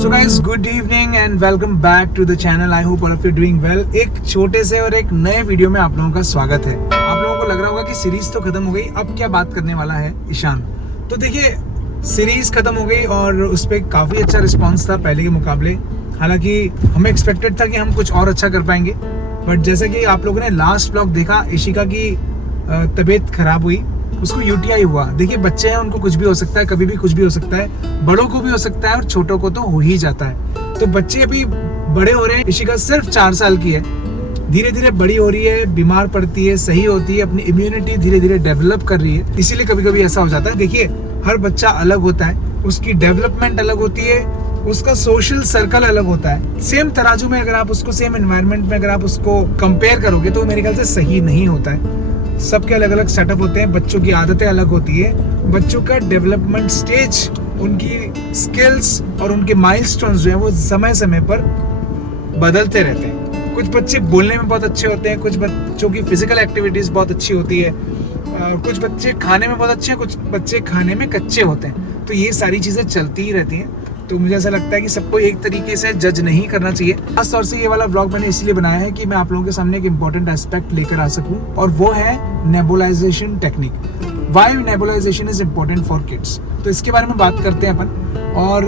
So guys, good evening and welcome back to the channel. I hope all of you doing well. एक छोटे से और एक नए वीडियो में आप लोगों का स्वागत है। आप लोगों को लग रहा होगा कि सीरीज तो खत्म हो गई, अब क्या बात करने वाला है ईशान। तो देखिए, सीरीज खत्म हो गई और उस पर काफ़ी अच्छा रिस्पॉन्स था पहले के मुकाबले। हालांकि हमें एक्सपेक्टेड था कि हम कुछ और अच्छा कर पाएंगे, बट जैसा कि आप लोगों ने लास्ट व्लॉग देखा, इशिका की तबीयत खराब हुई, उसको यूटीआई हुआ। देखिए, बच्चे हैं, उनको कुछ भी हो सकता है, कभी भी कुछ भी हो सकता है, बड़ों को भी हो सकता है और छोटों को तो हो ही जाता है। तो बच्चे अभी बड़े हो रहे हैं। इशिका सिर्फ 4 साल की है, धीरे धीरे बड़ी हो रही है, बीमार पड़ती है, सही होती है, अपनी इम्यूनिटी धीरे धीरे डेवलप कर रही है। इसीलिए कभी कभी ऐसा हो जाता है। देखिए, हर बच्चा अलग होता है, उसकी डेवलपमेंट अलग होती है, उसका सोशल सर्कल अलग होता है। सेम तराजू में अगर आप उसको सेम एनवायरनमेंट में अगर आप उसको कंपेयर करोगे तो मेरे ख्याल से सही नहीं होता है। सबके अलग अलग सेटअप होते हैं, बच्चों की आदतें अलग होती है, बच्चों का डेवलपमेंट स्टेज, उनकी स्किल्स और उनके माइलस्टोन्स जो है वो समय समय पर बदलते रहते हैं। कुछ बच्चे बोलने में बहुत अच्छे होते हैं, कुछ बच्चों की फिजिकल एक्टिविटीज बहुत अच्छी होती है, कुछ बच्चे खाने में बहुत अच्छे हैं, कुछ बच्चे खाने में कच्चे होते हैं। तो ये सारी चीज़ें चलती ही रहती हैं। तो मुझे ऐसा लगता है कि सबको एक तरीके से जज नहीं करना चाहिए। खास तौर से ये वाला व्लॉग मैंने इसलिए बनाया है कि मैं आप लोगों के सामने एक इम्पोर्टेंट एस्पेक्ट लेकर आ सकूं, और वो है nebulisation technique. Why nebulisation is important for kids, तो इसके बारे में बात करते हैं अपन। और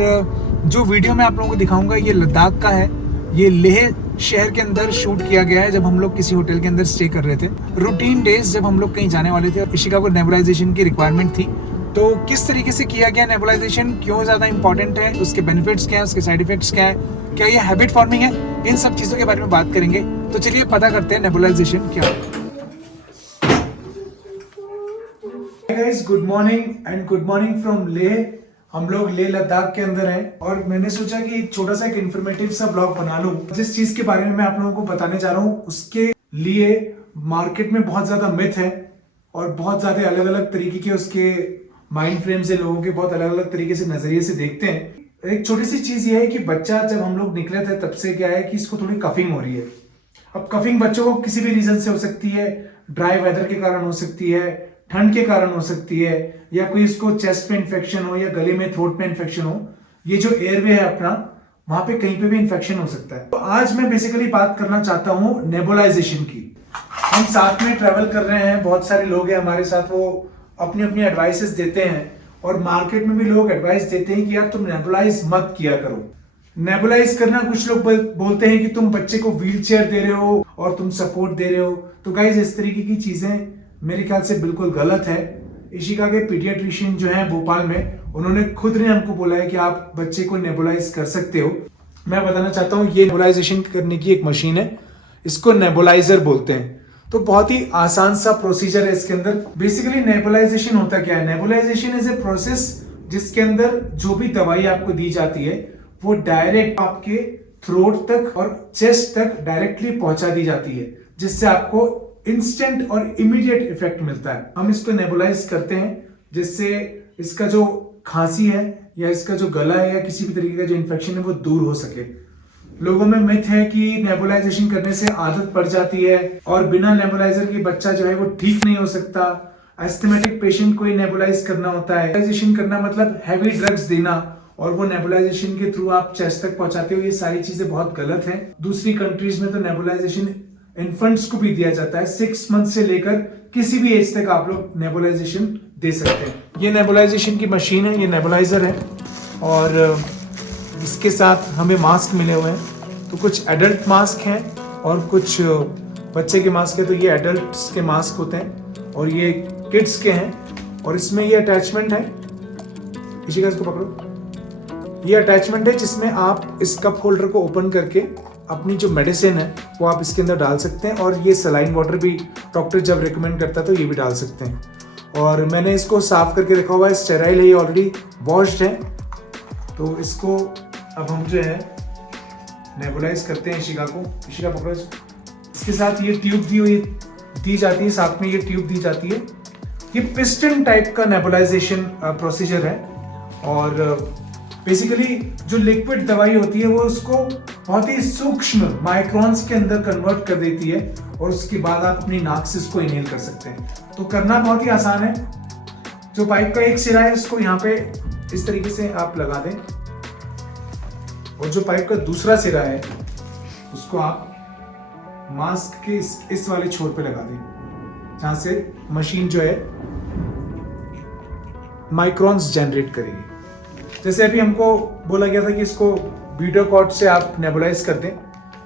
जो वीडियो मैं आप लोगों को दिखाऊंगा ये लद्दाख का है। ये लेह शहर के अंदर शूट किया गया है, जब हम लोग किसी होटल के अंदर स्टे कर रहे थे। रूटीन डेज जब हम लोग कहीं जाने वाले थे, इशिका को नेबुलाइजेशन की रिक्वायरमेंट थी। तो किस तरीके से किया गया नेबुलाइजेशन, क्यों ज़्यादा इंपॉर्टेंट है, उसके बेनिफिट्स क्या है, उसके साइड इफेक्ट्स क्या है, क्या ये हैबिट फॉर्मिंग है, इन सब चीज़ों के बारे में बात करेंगे। तो चलिए पता करते हैं नेबुलाइजेशन क्या है। Guys, good morning and good morning from Leh. हम लोग लेह लद्दाख के अंदर हैं और मैंने सोचा कि एक छोटा सा एक इन्फॉर्मेटिव सा ब्लॉग बना लूं। जिस चीज के बारे में मैं आप लोगों को बताने जा रहा हूं, उसके लिए मार्केट में बहुत ज्यादा मिथ है और बहुत ज्यादा अलग अलग तरीके के उसके माइंड फ्रेम से लोगों के बहुत अलग अलग तरीके से नजरिए से देखते हैं। एक छोटी सी चीज ये है कि बच्चा जब हम लोग निकले थे तब से क्या है कि इसको थोड़ी कफिंग हो रही है। अब कफिंग बच्चों को किसी भी रीजन से हो सकती है, ड्राई वेदर के कारण हो सकती है, ठंड के कारण हो सकती है, या कोई इसको चेस्ट पे इन्फेक्शन हो या गले में थ्रोट पे इन्फेक्शन हो। ये जो एयरवे है अपना, वहां पे कहीं पे भी इन्फेक्शन हो सकता है। तो आज मैं बेसिकली बात करना चाहता हूं नेबुलाइजेशन की। हम साथ में ट्रेवल कर रहे हैं, बहुत सारे लोग हैं हमारे साथ, वो अपनी अपनी एडवाइसेस देते हैं और मार्केट में भी लोग एडवाइस देते हैं कि यार तुम नेबुलाइज मत किया करो। नेबुलाइज करना, कुछ लोग बोलते हैं कि तुम बच्चे को व्हील चेयर दे रहे हो और तुम सपोर्ट दे रहे हो। तो गाइज, इस तरीके की चीजें मेरे ख्याल से बिल्कुल गलत है। इशिका के पीडियाट्रिशियन जो है भोपाल में, उन्होंने खुद ने हमको बोला है कि आप बच्चे को नेबुलाइज कर सकते हो। मैं बताना चाहता हूँ, ये नेबुलाइजेशन करने की एक मशीन है, इसको नेबुलाइजर बोलते हैं। तो बहुत ही आसान सा प्रोसीजर है इसके अंदर। बेसिकली नेबुलाइजेशन होता क्या है? नेबुलाइजेशन इज ए प्रोसेस जिसके अंदर जो भी दवाई आपको दी जाती है वो डायरेक्ट आपके थ्रोट तक और चेस्ट तक डायरेक्टली पहुंचा दी जाती है, जिससे आपको इंस्टेंट और इमीडिएट इफेक्ट मिलता है। हम इसको नेबुलाइज करते हैं जिससे इसका जो खांसी है या इसका जो गला है या किसी भी तरीके का जो इन्फेक्शन है वो दूर हो सके। लोगों में मिथ है कि नेबुलाइजेशन करने से आदत पड़ जाती है और बिना नेबुलाइजर के बच्चा जो है वो ठीक नहीं हो सकता। एस्थमेटिक पेशेंट को ही नेबुलाइज करना होता है। नेबुलाइजेशन करना मतलब हैवी ड्रग्स देना, और वो नेबुलाइजेशन के थ्रू आप चेस्ट तक पहुंचाते हो। ये सारी चीजें बहुत गलत है। दूसरी कंट्रीज में तो नेबुलाइजेशन इन्फेंट्स को भी दिया जाता है। 6 मंथ से लेकर किसी भी एज तक आप लोग नेबुलाइजेशन दे सकते हैं। ये नेबुलाइजेशन की मशीन है, ये नेबुलाइजर है, और इसके साथ हमें मास्क मिले हुए हैं। तो कुछ एडल्ट मास्क हैं और कुछ बच्चे के मास्क है। तो ये एडल्ट्स के मास्क होते हैं और ये किड्स के हैं। और इसमें ये अटैचमेंट है, इसी का इसको पकड़ो, ये अटैचमेंट है जिसमें आप इस कप होल्डर को ओपन करके अपनी जो मेडिसिन है वो आप इसके अंदर डाल सकते हैं। और ये सलाइन वाटर भी डॉक्टर जब रिकमेंड करता है तो ये भी डाल सकते हैं। और मैंने इसको साफ करके रखा हुआ है, स्टेराइल है, ये ऑलरेडी वॉश्ड है। तो इसको अब हम जो है नेबुलाइज करते हैं इशिका को। इशिका पकड़ो इसको। इसके साथ ये ट्यूब दी जाती है, साथ में ये ट्यूब दी जाती है। ये पिस्टन टाइप का नेबुलाइजेशन प्रोसीजर है। और बेसिकली जो लिक्विड दवाई होती है वो उसको बहुत ही सूक्ष्म माइक्रॉन्स के अंदर कन्वर्ट कर देती है और उसके बाद आप अपनी नाक से इसको इनहेल कर सकते हैं। तो करना बहुत ही आसान है। जो पाइप का एक सिरा है उसको यहाँ पे इस तरीके से आप लगा दें और जो पाइप का दूसरा सिरा है उसको आप मास्क के इस वाले छोर पे लगा दें, जहां से मशीन जो है माइक्रॉन्स जनरेट करेगी। जैसे अभी हमको बोला गया था कि इसको बीटाकॉट से आप नेबुलाइज कर दें,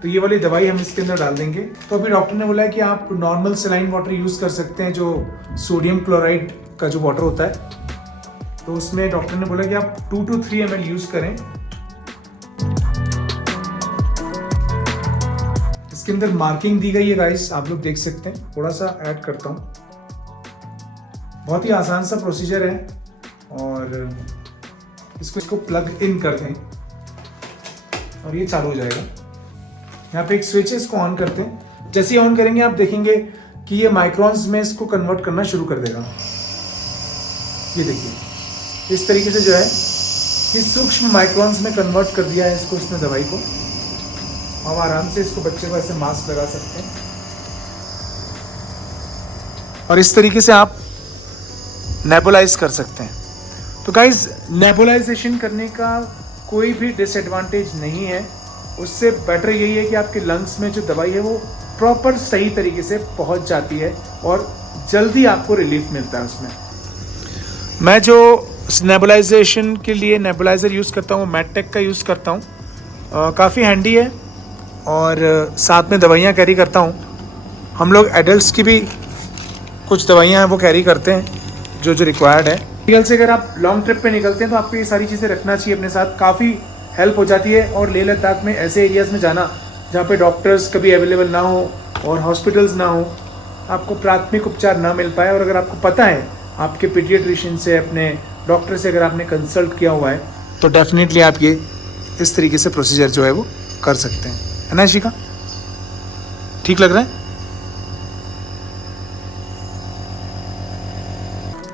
तो ये वाली दवाई हम इसके अंदर डाल देंगे। तो अभी डॉक्टर ने बोला है कि आप नॉर्मल सलाइन वाटर यूज़ कर सकते हैं, जो सोडियम क्लोराइड का जो वाटर होता है, तो उसमें डॉक्टर ने बोला कि आप 2 to 3 ml यूज़ करें। इसके अंदर मार्किंग दी गई है गाइस, आप लोग देख सकते हैं। थोड़ा सा ऐड करता हूँ। बहुत ही आसान सा प्रोसीजर है और इसको प्लग इन कर दें और ये चालू हो जाएगा। यहाँ पे एक स्विच है, इसको ऑन करते हैं। जैसे ही ऑन करेंगे आप देखेंगे कि ये माइक्रॉन्स में इसको कन्वर्ट करना शुरू कर देगा। ये देखिए इस तरीके से जो है कि सूक्ष्म माइक्रॉन्स में कन्वर्ट कर दिया है इसको, इसने दवाई को। हम आराम से इसको बच्चे को ऐसे मास्क लगा सकते हैं और इस तरीके से आप नेबुलाइज कर सकते हैं। तो गाइज, नेबुलाइजेशन करने का कोई भी डिसएडवांटेज नहीं है। उससे बेटर यही है कि आपके लंग्स में जो दवाई है वो प्रॉपर सही तरीके से पहुंच जाती है और जल्दी आपको रिलीफ मिलता है उसमें। मैं जो नेबुलाइजेशन के लिए नेबुलाइज़र यूज़ करता हूँ, मैडटेक का यूज़ करता हूँ। काफ़ी हैंडी है और साथ में दवाइयाँ कैरी करता हूँ। हम लोग एडल्ट्स की भी कुछ दवाइयाँ हैं वो कैरी करते हैं जो रिक्वायर्ड है। मेडिकल से अगर आप लॉन्ग ट्रिप पे निकलते हैं तो आपको ये सारी चीज़ें रखना चाहिए अपने साथ, काफ़ी हेल्प हो जाती है। और लेह लद्दाख में ऐसे एरियाज़ में जाना जहाँ पे डॉक्टर्स कभी अवेलेबल ना हो और हॉस्पिटल्स ना हो, आपको प्राथमिक उपचार ना मिल पाए, और अगर आपको पता है आपके पीडियाट्रिशियन से, अपने डॉक्टर से अगर आपने कंसल्ट किया हुआ है, तो डेफिनेटली आप ये इस तरीके से प्रोसीजर जो है वो कर सकते हैं। है ना इशिका? ठीक लग रहा है?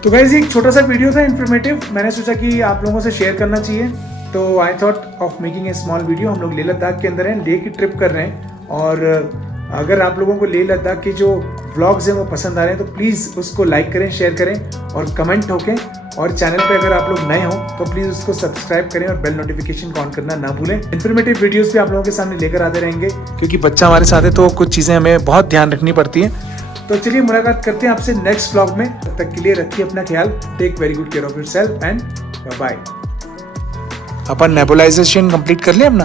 तो गाइस, एक छोटा सा वीडियो था इन्फॉर्मेटिव, मैंने सोचा कि आप लोगों से शेयर करना चाहिए, तो I thought of making a small video. हम लोग लेह लद्दाख के अंदर हैं, लेह की ट्रिप कर रहे हैं, और अगर आप लोगों को लेह लद्दाख के जो व्लॉग्स हैं वो पसंद आ रहे हैं तो प्लीज़ उसको लाइक करें, शेयर करें और कमेंट ठोकें। और चैनल पे अगर आप लोग नए हो तो प्लीज़ उसको सब्सक्राइब करें और बेल नोटिफिकेशन ऑन करना ना भूलें। इन्फॉर्मेटिव वीडियोस भी आप लोगों के सामने लेकर आते रहेंगे, क्योंकि बच्चा हमारे साथ है तो कुछ चीज़ें हमें बहुत ध्यान रखनी पड़ती हैं। तो चलिए मुलाकात करते हैं आपसे नेक्स्ट व्लॉग में। तब तक के लिए रखिए अपना ख्याल। Take very good care of yourself and bye bye. अपन नेबुलाइजेशन कंप्लीट कर लें अपना।